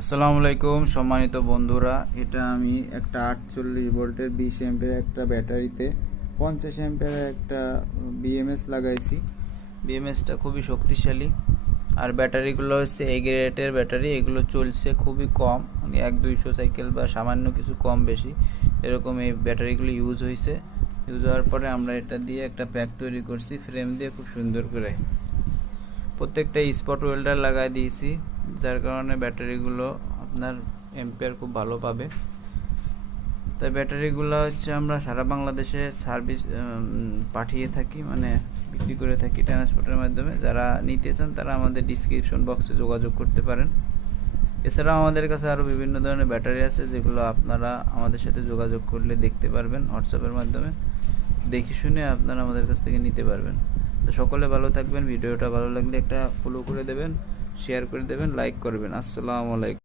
আসসালামু আলাইকুম সম্মানিত বন্ধুরা, এটা আমি একটা 48 ভোল্টের 20 অ্যাম্পের একটা ব্যাটারিতে 50 অ্যাম্পের একটা বিএমএস লাগাইছি। বিএমএসটা খুবই শক্তিশালী, আর ব্যাটারিগুলো হচ্ছে এ গ্রেডের ব্যাটারি। এগুলো চলছে খুবই কম, মানে 1-200 সাইকেল বা সামান্য কিছু কম বেশি এরকম এই ব্যাটারিগুলো ইউজ হয়েছে। ইউজ হওয়ার পরে আমরা এটা দিয়ে একটা প্যাক তৈরি করছি ফ্রেম দিয়ে খুব সুন্দর করে। প্রত্যেকটা স্পট ওয়েল্ডার লাগাই দিয়েছি, যার কারণে ব্যাটারিগুলো আপনার এম্পিয়ার খুব ভালো পাবে। তাই ব্যাটারিগুলো হচ্ছে আমরা সারা বাংলাদেশে সার্ভিস পাঠিয়ে থাকি, মানে বিক্রি করে থাকি ট্রান্সপোর্টের মাধ্যমে। যারা নিতে চান তারা আমাদের ডিসক্রিপশন বক্সে যোগাযোগ করতে পারেন। এছাড়াও আমাদের কাছে আরও বিভিন্ন ধরনের ব্যাটারি আছে, যেগুলো আপনারা আমাদের সাথে যোগাযোগ করলে দেখতে পারবেন হোয়াটসঅ্যাপের মাধ্যমে। দেখে শুনে আপনারা আমাদের কাছ থেকে নিতে পারবেন। তো সকলে ভালো থাকবেন। ভিডিওটা ভালো লাগলে একটা ফলো করে দেবেন, শেয়ার করে দেবেন, লাইক করবেন। আসসালামু আলাইকুম।